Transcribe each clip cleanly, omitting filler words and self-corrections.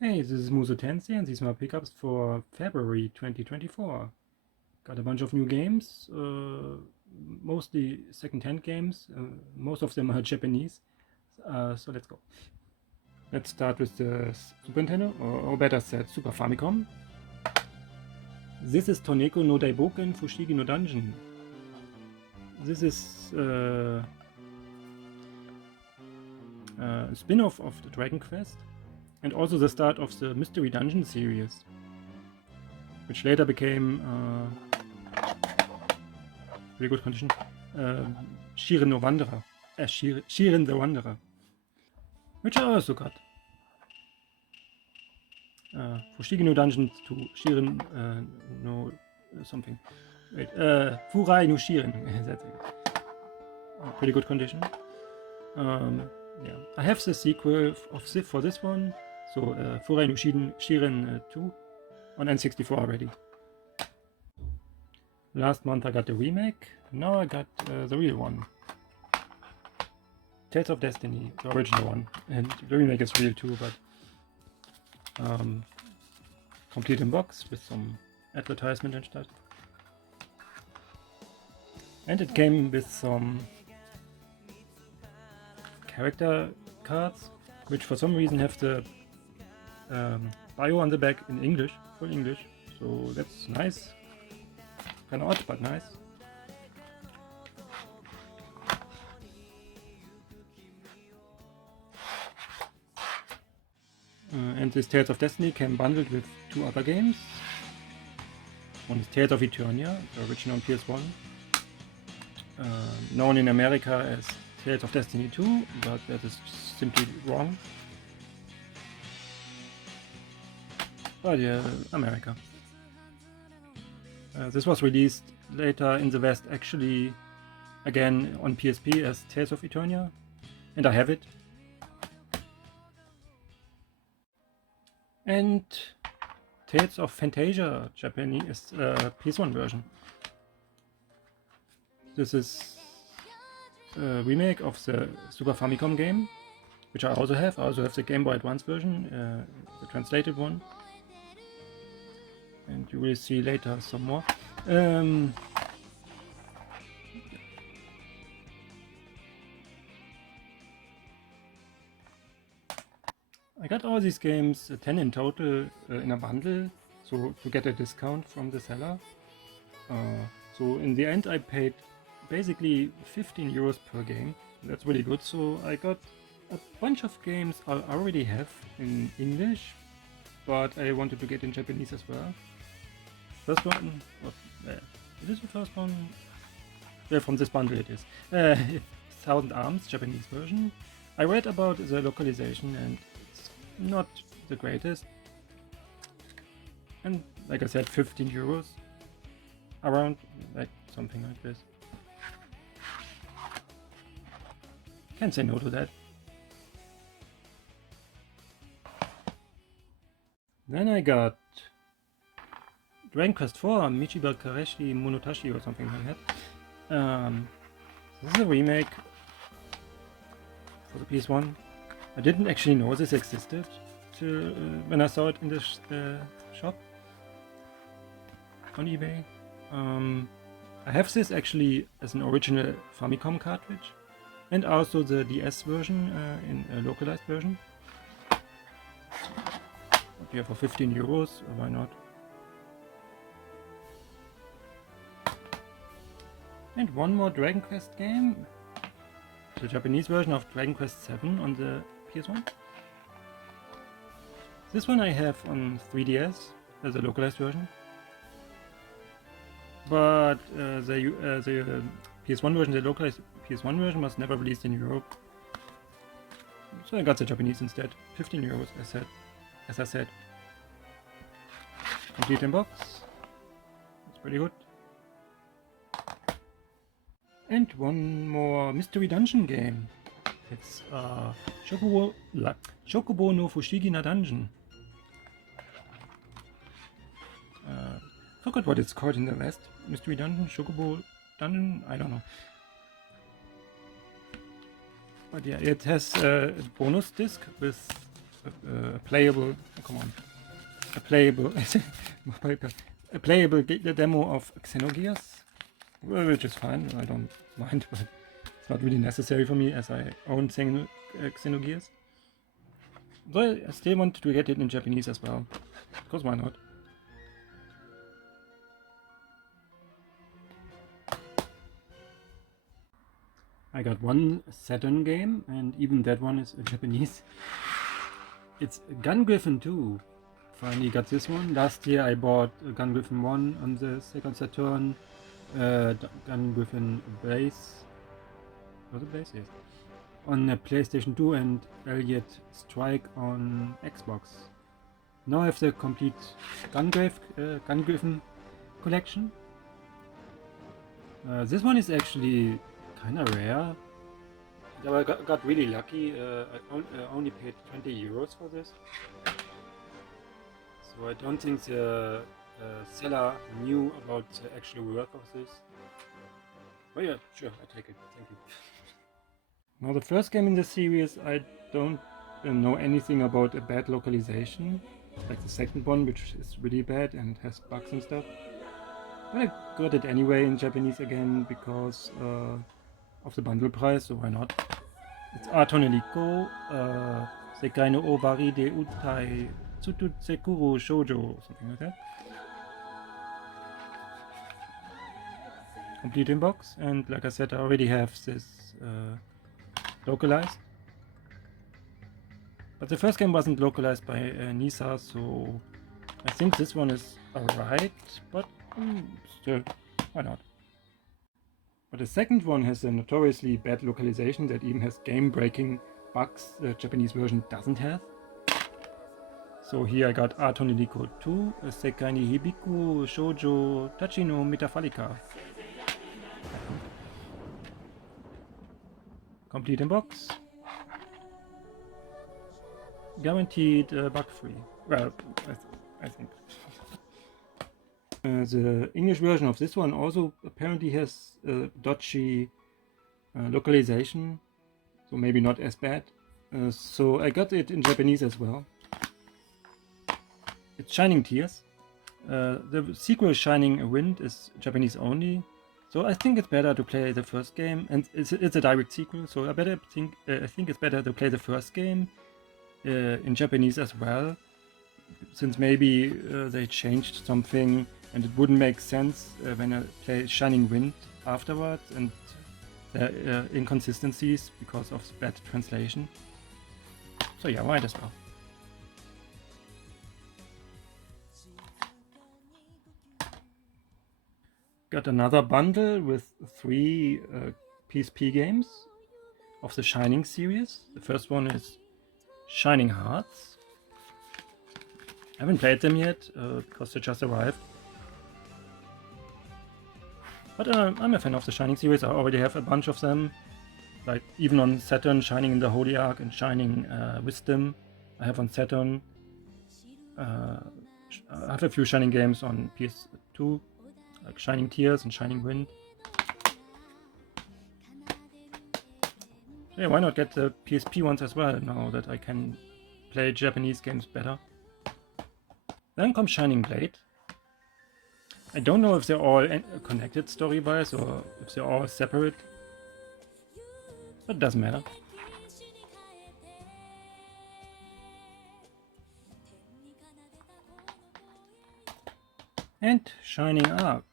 Hey, this is Monotachi and these are my pickups for February 2024. Got a bunch of new games, mostly second-hand games. Most of them are Japanese, so let's go. Let's start with the Super Nintendo, or better said, Super Famicom. This is Torneko no Daibouken Fushigi no Dungeon. This is a spin-off of the Dragon Quest, and also the start of the Mystery Dungeon series, which later became really good condition. Shiren no Wanderer. Shiren the Wanderer. Which I also got. Fushigi no Dungeon to Shiren no something. Wait, Fuurai no Shiren. That's it. Pretty good condition. Yeah, I have the sequel for this one. So Fuurai no Shiren 2 on N64 already. Last month I got the remake, now I got the real one. Tales of Destiny, the original one, and the remake is real too, but complete in box with some advertisement and stuff. And it came with some character cards, which for some reason have the bio on the back in English, full English, so that's nice. Kinda odd, but nice. And this Tales of Destiny came bundled with two other games. One is Tales of Eternia, the original on PS1, known in America as Tales of Destiny 2, but that is simply wrong. But yeah, America. This was released later in the West, actually again on PSP as Tales of Eternia, and I have it. And Tales of Phantasia Japanese PS1 version. This is a remake of the Super Famicom game, which I also have. I also have the Game Boy Advance version, the translated one. And you will see later some more. I got all these games, 10 in total, in a bundle, so to get a discount from the seller. So in the end I paid basically 15 euros per game. That's really good. So I got a bunch of games I already have in English, but I wanted to get in Japanese as well. First one, it is the first one. Yeah, from this bundle it is. Thousand Arms Japanese version. I read about the localization and it's not the greatest. And like I said, 15 euros. Around, like something like this. Can't say no to that. Then I got Dragon Quest 4, Michibikareshi Monotachi or something like that. This is a remake for the PS1. I didn't actually know this existed when I saw it in the shop on eBay. I have this actually as an original Famicom cartridge, and also the DS version in a localized version. But yeah, for 15 euros, why not? And one more Dragon Quest game, the Japanese version of Dragon Quest 7 on the PS1. This one I have on 3DS as a localized version, but the PS1 version, the localized PS1 version, was never released in Europe. So I got the Japanese instead. 15 euros, as I said. Complete in box. It's pretty good. And one more Mystery Dungeon game. It's Chocobo no Fushigi na Dungeon. Forgot what it's called in the West. Mystery Dungeon, Chocobo Dungeon, I don't know. But yeah, it has a bonus disc with a playable come on. A playable demo of Xenogears, which is fine. I don't mind, but it's not really necessary for me as I own Xenogears. So I still want to get it in Japanese as well, because why not? I got one Saturn game, and even that one is Japanese. It's Gun Griffin 2. Finally got this one. Last year I bought Gun Griffin 1 on the Sega Saturn, Gun Griffin Blaze. Was it Blaze? Yes. On PlayStation 2 and Elliot Strike on Xbox. Now I have the complete Gun Griffin collection. This one is actually kinda rare. I got really lucky. I only paid 20 euros for this. So I don't think the seller knew about the actual worth of this. Oh yeah, sure, I take it. Thank you. Now the first game in the series, I don't know anything about a bad localization. Like the second one, which is really bad and has bugs and stuff. But I got it anyway in Japanese again because of the bundle price, so why not? It's Torneko, Sekai no Obari de Utai Tsututsekuru Shoujo, something like that. Complete in box, and like I said, I already have this localized. But the first game wasn't localized by Nisa, so I think this one is alright, but still, why not? But the second one has a notoriously bad localization that even has game-breaking bugs the Japanese version doesn't have. So here I got Torneko 2, Sekai ni Hibiku Shoujo Tachi no Metafalika. Complete in box. Guaranteed bug-free. Well, I think. The English version of this one also apparently has dodgy localization, so maybe not as bad. So I got it in Japanese as well. It's Shining Tears. The sequel Shining Wind is Japanese only, so I think it's better to play the first game, and it's a direct sequel, so I think it's better to play the first game in Japanese as well, since maybe they changed something and it wouldn't make sense when I play Shining Wind afterwards, and there are inconsistencies because of bad translation. So yeah, might as well. Got another bundle with 3 PSP games of the Shining series. The first one is Shining Hearts. I haven't played them yet because they just arrived. But I'm a fan of the Shining series. I already have a bunch of them. Like even on Saturn, Shining in the Holy Ark and Shining Wisdom. I have on Saturn. I have a few Shining games on PS2. Like Shining Tears and Shining Wind. So yeah, why not get the PSP ones as well, now that I can play Japanese games better. Then comes Shining Blade. I don't know if they're all connected story-wise or if they're all separate. But it doesn't matter. And Shining Ark.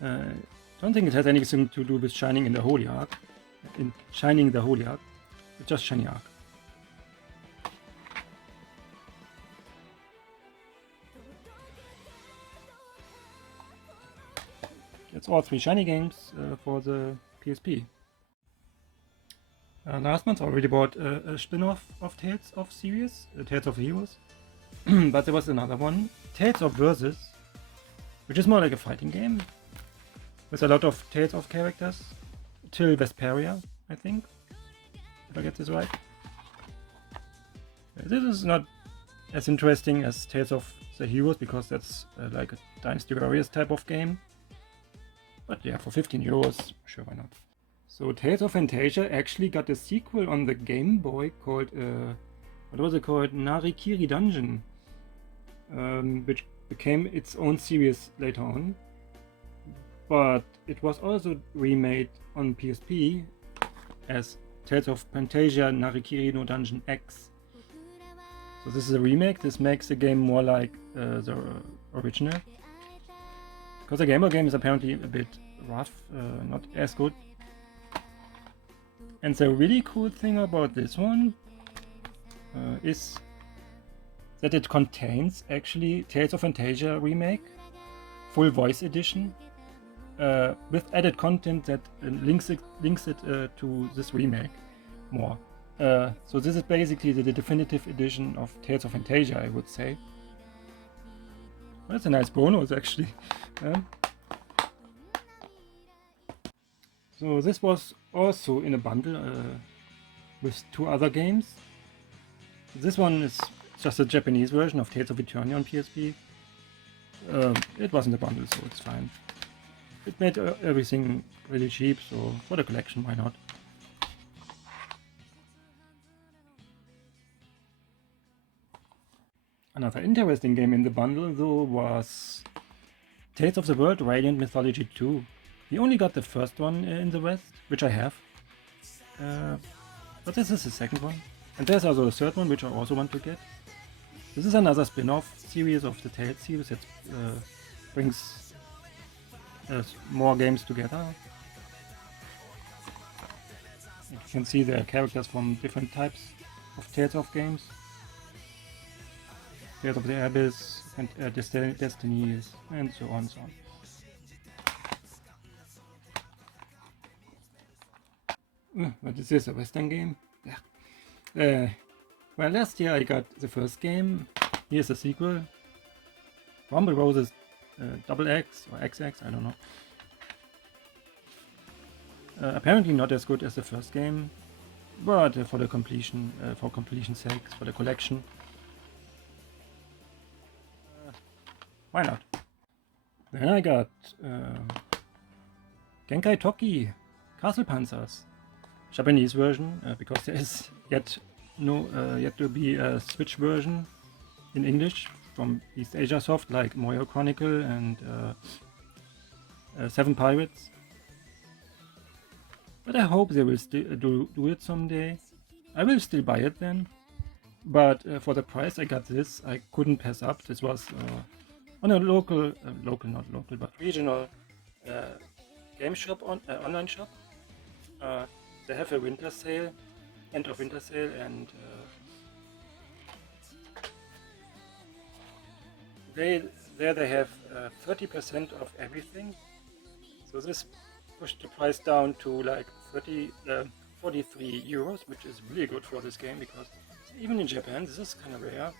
Don't think it has anything to do with Shining in the Holy Ark. In Shining the Holy Ark. It's just Shining Ark. That's all 3 Shiny games for the PSP. Last month I already bought a spin-off of Tales of series, Tales of Heroes. But there was another one, Tales of Versus, which is more like a fighting game with a lot of Tales of characters, till Vesperia, I think, if I get this right. This is not as interesting as Tales of the Heroes because that's like a Dynasty Warriors type of game. But yeah, for 15 euros, sure, why not. So Tales of Phantasia actually got a sequel on the Game Boy called what was it called? Narikiri Dungeon, which became its own series later on. But it was also remade on PSP as Tales of Phantasia Narikiri no Dungeon X. So this is a remake. This makes the game more like the original. Because the Game Boy game is apparently a bit rough, not as good. And the really cool thing about this one is that it contains actually Tales of Phantasia remake, full voice edition, with added content that links it to this remake more. So this is basically the definitive edition of Tales of Phantasia, I would say. Well, that's a nice bonus actually. So this was also in a bundle with 2 other games. This one is just a Japanese version of Tales of Eternia on PSP. It wasn't a bundle, so it's fine. It made everything really cheap, so for the collection, why not? Another interesting game in the bundle, though, was Tales of the World Radiant Mythology 2. We only got the first one in the West, which I have. But this is the second one. And there's also a third one, which I also want to get. This is another spin-off series of the Tales series that brings more games together. You can see there are characters from different types of Tales of games. Tales of the Abyss, and Destiny, and so on and so on. What is this, a Western game? Yeah. Well, last year I got the first game. Here's the sequel. Rumble Roses XX or XX, I don't know. Apparently not as good as the first game, but for the completion, for completion's sake, for the collection. Why not? Then I got Genkai Toki Castle Panzers, Japanese version, because there is yet to be a Switch version in English from East Asia Soft, like Moyo Chronicle and Seven Pirates. But I hope they will still do it someday. I will still buy it then. But for the price I got this, I couldn't pass up. This was on a local, not local, but regional game shop, online shop. They have a winter sale, end of winter sale, and they have 30% of everything. So this pushed the price down to like 43 euros, which is really good for this game, because even in Japan this is kind of rare.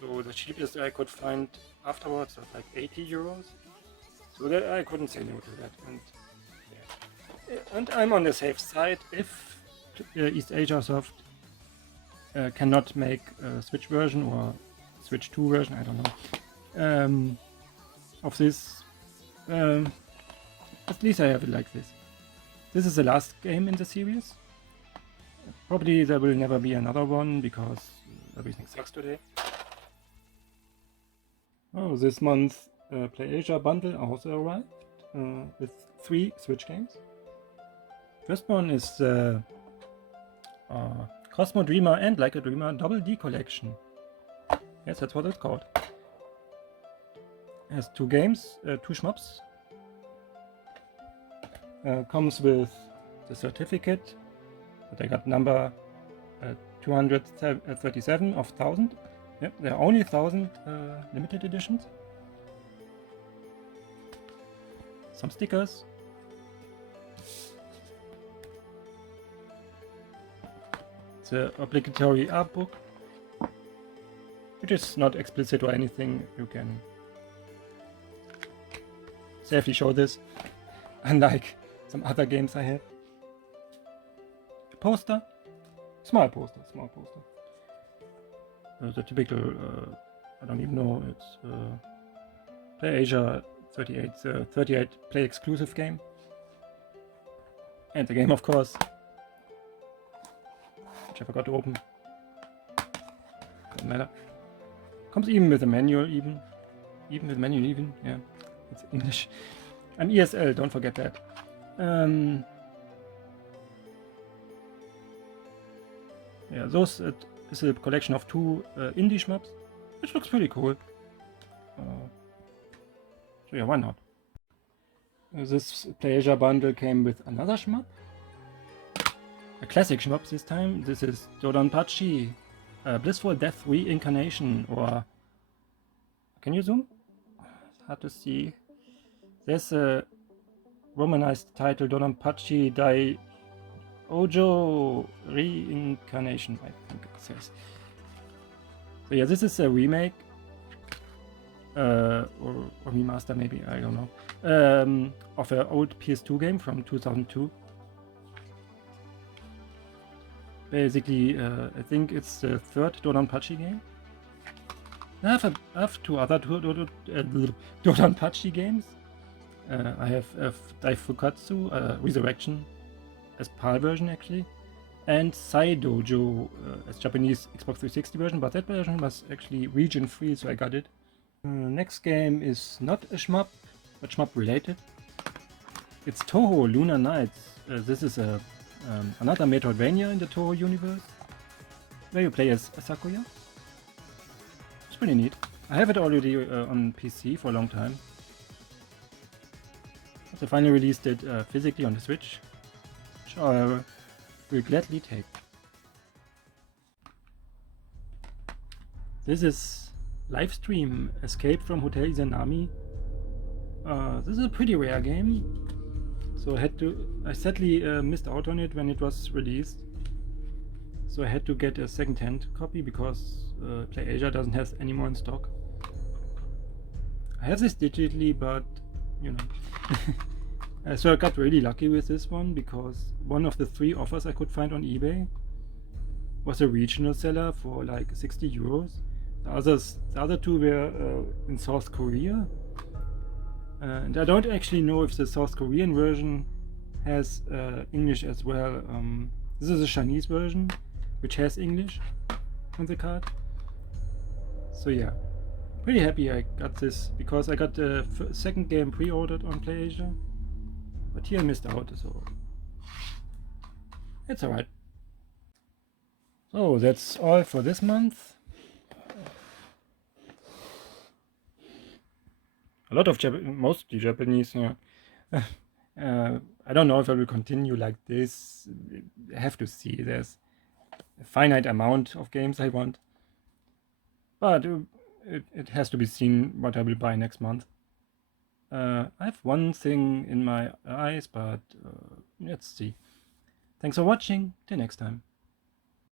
So the cheapest I could find afterwards was like 80 euros. So that I couldn't say no to that. And, yeah. And I'm on the safe side. If East Asia Soft cannot make a Switch version or Switch 2 version, I don't know, of this, at least I have it like this. This is the last game in the series. Probably there will never be another one because everything sucks today. Oh, this month's PlayAsia bundle also arrived with 3 Switch games. First one is Cosmo Dreamer and Like a Dreamer Double D Collection. Yes, that's what it's called. It has 2 games, 2 shmups. Comes with the certificate that I got number 237 of 1000. Yep, there are only 1000 limited editions. Some stickers. The obligatory art book, which is not explicit or anything. You can safely show this, unlike some other games I have. A poster, small poster. The typical, I don't even know, it's PlayAsia 38, 38 play exclusive game. And the game, of course, which I forgot to open. doesn't matter. Comes even with a manual, even with manual, yeah, it's English. I'm ESL, don't forget that. Yeah, those is a collection of 2 indie shmups, which looks pretty cool. So yeah, why not? This PlayAsia bundle came with another shmup, a classic shmup this time. This is Dodonpachi, Blissful Death Reincarnation, or can you zoom? It's hard to see. There's a romanized title, Dodonpachi Dai Ojo Reincarnation, I think it says. So yeah, this is a remake, or remaster maybe, I don't know, of an old PS2 game from 2002. Basically, I think it's the 3rd Dodonpachi game. I have 2 other Dodonpachi games. I have Daifukatsu, Resurrection, as PAL version actually, and Sai Dojo as Japanese Xbox 360 version, but that version was actually region free, so I got it. Next game is not a shmup, but shmup related. It's Toho Lunar Nights. This is another Metroidvania in the Toho universe, where you play as Sakuya. It's pretty neat. I have it already on PC for a long time. They finally released it physically on the Switch, which I will gladly take. This is Livestream Escape from Hotel Izanami. This is a pretty rare game, so I sadly missed out on it when it was released. So I had to get a second-hand copy because PlayAsia doesn't have any more in stock. I have this digitally, but you know. So I got really lucky with this one because one of the 3 offers I could find on eBay was a regional seller for like 60 euros. The other 2 were in South Korea. And I don't actually know if the South Korean version has English as well. This is a Chinese version, which has English on the card. So yeah, pretty happy I got this, because I got the second game pre-ordered on PlayAsia. But here I missed out, so it's alright. So that's all for this month. A lot of mostly Japanese. Yeah. I don't know if I will continue like this. I have to see. There's a finite amount of games I want, but it has to be seen what I will buy next month. I have one thing in my eyes, but let's see. Thanks for watching. Till next time.